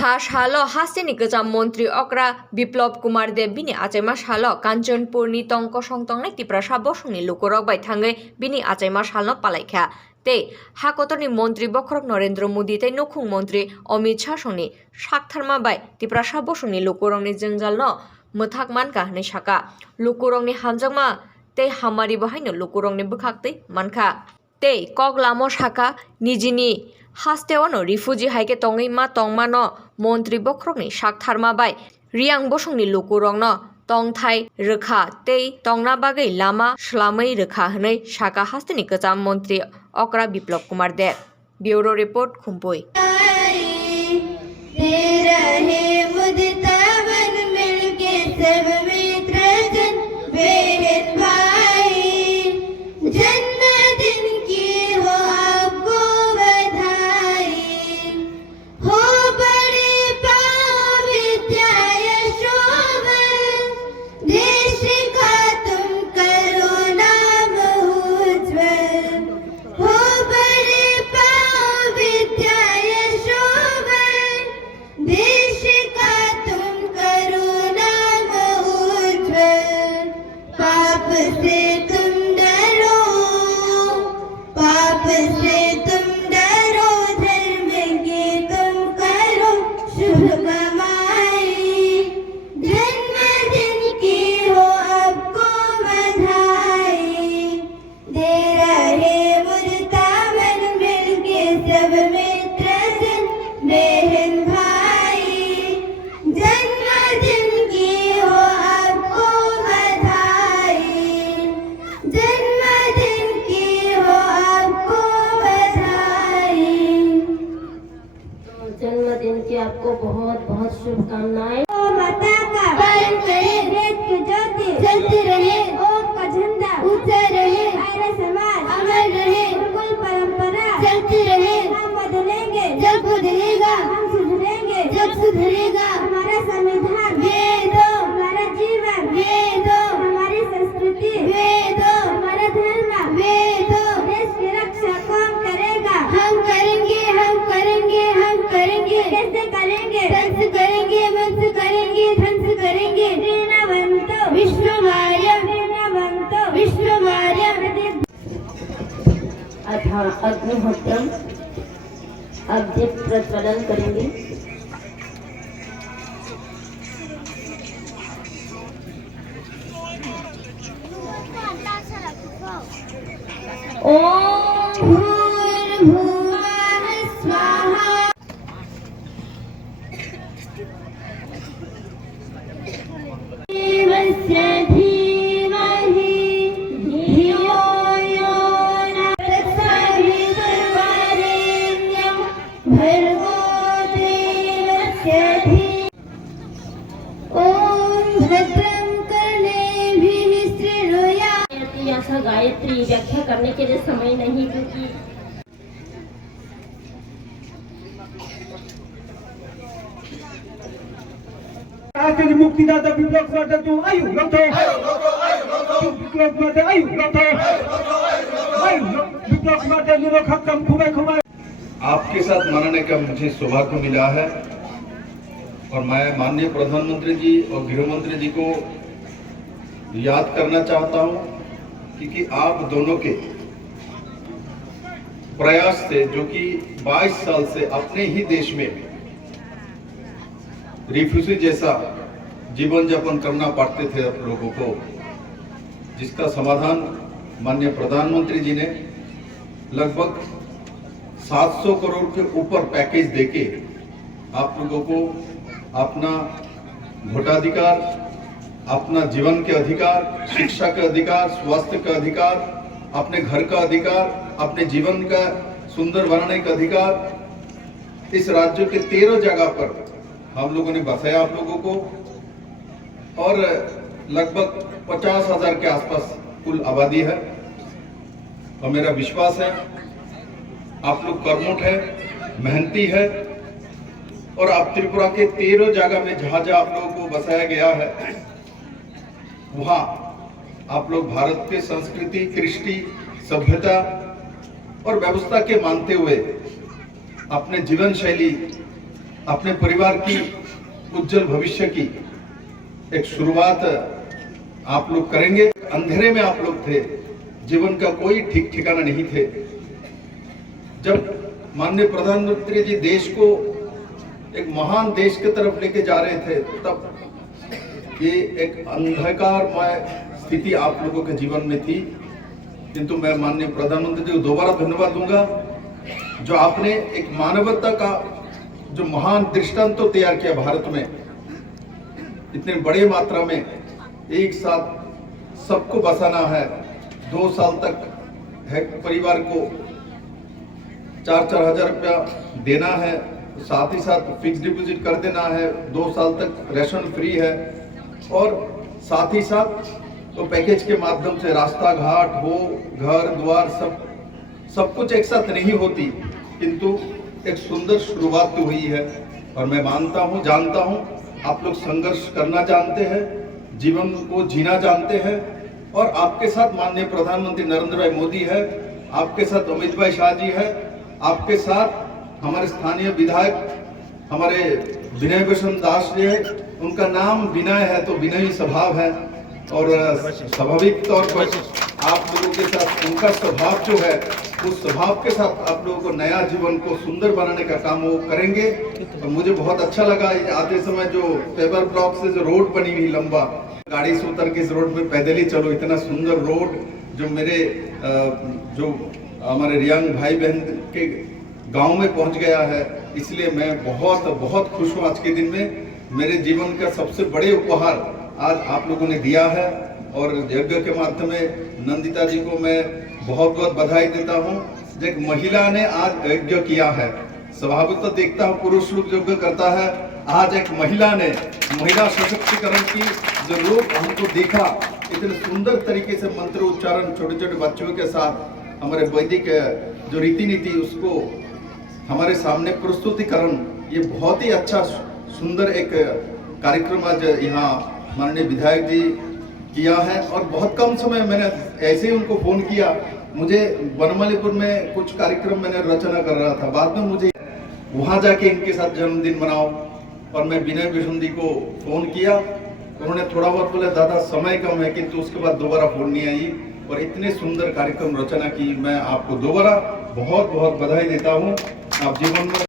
हा सालो हास्टेनि गोजाम मंत्री अक्रा बिप्लब कुमार देव बिनि आचाइमा सालो कांचनपुरनि टंक संतंनाय तिप्रासा बसुंनि लुकुरक बाय थाङै बिनि आचाइमा सालनो पालायखा तै हाकतनि मंत्री बखरक नरेंद्र मोदी तै नखुं मंत्री अमित शाह संनि साकथारमा बाय तिप्रासा बसुंनि लुकुरंनि जोंजालनो मोथाक मानका हनै साका लुकुरंनि हामजांमा तै हामारि बाहायनो लुकुरंनि बोखाक्तै मानखा तै कगलामो साका निजिनि हास्टेवनो रिफुजी हाइके तङै मा तंमानो मंत्री बखरकनि साकथारमा बाय रियां बसुंनि लुकुरंनो तंथाय रोखा तै तंना बागै लामा स्लामै रोखा हनै साका हास्टेनि गोजाम मंत्री अक्रा बिप्लब कुमार देव। Bureau report Khumpui. जन्मदिन की आपको बहुत बहुत शुभकामनाएं। माता का पालन करें, देश की ज्योति जलती रहे, ओम का झंडा ऊंचा रहे, आर्य समाज अमर रहे, गुरुकुल परंपरा चलती रहे, हम बदलेंगे जग बदलेगा, हम सुधरेंगे जग सुधरेगा, हमारा संविधान वेदो, हमारा जीवन वेदो, हमारी संस्कृति वेदो, हमारा धर्म वेदो, देश की रक्षा कौन करेगा? हम करेंगे, हम करेंगे, हम करेंगे, कैसे करेंगे? धन से करेंगे, मन से करेंगे, धन से करेंगे, ऋणवंतो विश्वमार्यम, ऋणवंतो विश्वमार्यम। अथा अग्निहोत्रम अब दीप प्रज्वलन करेंगे। ओम भूर्भुवः स्वाहा। देवस्य धीमहि धियो यो न प्रचोदयात्। भर्गो देवस्य धीमहि। ओम भद्रं कर्णेभिः शृणुयात्। ऐसा गायत्री व्याख्या करने के लिए समय नहीं, क्योंकि आखिरी मुक्तिदाता विप्लव कुमार देव तुम आयु लौटो, विप्लव कुमार देव आयु लौटो, विप्लव कुमार देव निरो खत्म खुबे खुबे। आपके साथ मनाने का मुझे सौभाग्य मिला है और मैं माननीय प्रधानमंत्री जी और गृह मंत्री जी को याद करना चाहता हूं क्योंकि आप दोनों के प्रयास से, जो कि 22 साल से अपने ही देश में रिफ्यूजी जैसा जीवन यापन करना पड़ते थे आप लोगों को, जिसका समाधान माननीय प्रधानमंत्री जी ने लगभग 700 करोड़ के ऊपर पैकेज देके आप लोगों को अपना वोटाधिकार, अपना जीवन के अधिकार, शिक्षा का अधिकार, स्वास्थ्य का अधिकार, अपने घर का अधिकार, अपने जीवन का सुंदर बनाने का अधिकार, इस राज्य के 13 जगह पर हम लोगों ने बसाया आप लोगों को और लगभग 50,000 के आसपास कुल आबादी है। और मेरा विश्वास है आप लोग कर्मठ है, मेहनती है और आप त्रिपुरा के 13 जगह में जहां जहां आप लोगों को बसाया गया है वहां आप लोग भारत के संस्कृति, कृष्टि, सभ्यता और व्यवस्था के मानते हुए अपने जीवन शैली अपने परिवार की उज्जवल भविष्य की एक शुरुआत आप लोग करेंगे। अंधेरे में आप लोग थे, जीवन का कोई ठीक ठिकाना नहीं थे। जब माननीय प्रधानमंत्री जी देश को एक महान देश की तरफ लेके जा रहे थे, तब ये एक अंधकारमय स्थिति आप लोगों के जीवन में थी। किंतु मैं माननीय प्रधानमंत्री जी को दोबारा धन्यवाद दूंगा, जो आपने एक मानवता का जो महान दृष्टांत तो तैयार किया भारत में, इतने बड़े मात्रा में एक साथ सबको बसाना है। 2 साल तक है परिवार को 4-4 हजार रुपया देना है, साथ ही साथ फिक्स डिपॉजिट कर देना है, 2 साल तक राशन फ्री है, और साथ ही साथ तो पैकेज के माध्यम से रास्ता घाट हो, घर द्वार सब कुछ एक साथ नहीं होती, किंतु एक सुंदर शुरुआत तो हुई है। और मैं मानता हूँ, जानता हूँ आप लोग संघर्ष करना जानते हैं, जीवन को जीना जानते हैं, और आपके साथ माननीय प्रधानमंत्री नरेंद्र भाई मोदी है, आपके साथ अमित भाई शाह जी है, आपके साथ हमारे स्थानीय विधायक हमारे विनय भूषण दास जी है। उनका नाम विनय है तो विनयी स्वभाव है, और स्वाभाविक तौर पर आप लोगों के साथ उनका स्वभाव जो है, उस स्वभाव के साथ आप लोगों को नया जीवन को सुंदर बनाने का काम वो करेंगे। और मुझे बहुत अच्छा लगा आते समय जो पेपर ब्लॉक से जो रोड बनी हुई लंबा, गाड़ी से उतर के इस रोड पे पैदल ही चलो, इतना सुंदर रोड जो मेरे जो हमारे रियांग भाई बहन के गांव में पहुंच गया है। इसलिए मैं बहुत बहुत खुश हूँ। आज के दिन में मेरे जीवन का सबसे बड़े उपहार आज आप लोगों ने दिया है, और यज्ञ के माध्यम में नंदिता जी को मैं बहुत बहुत बधाई देता हूँ। एक महिला ने आज यज्ञ किया है। स्वभावतः तो देखता हूँ पुरुष लोग यज्ञ करता है, आज एक महिला ने महिला सशक्तिकरण की जो रूप हमको देखा, इतने सुंदर तरीके से मंत्र उच्चारण छोटे छोटे बच्चों के साथ हमारे वैदिक जो रीति नीति उसको हमारे सामने प्रस्तुतिकरण, ये बहुत ही अच्छा सुंदर एक कार्यक्रम आज यहाँ माननीय विधायक जी किया है। और बहुत कम समय मैंने ऐसे ही उनको फोन किया, मुझे बनमालीपुर में कुछ कार्यक्रम मैंने रचना कर रहा था, बाद में मुझे वहां जाके इनके साथ जन्मदिन मनाओ, और मैं विनय भूषण जी को फोन किया, उन्होंने थोड़ा बहुत बोला दादा समय कम है, किंतु उसके बाद दोबारा फोन नहीं आई, और इतने सुंदर कार्यक्रम रचना की। मैं आपको दोबारा बहुत बहुत बधाई देता हूँ। आप जीवन में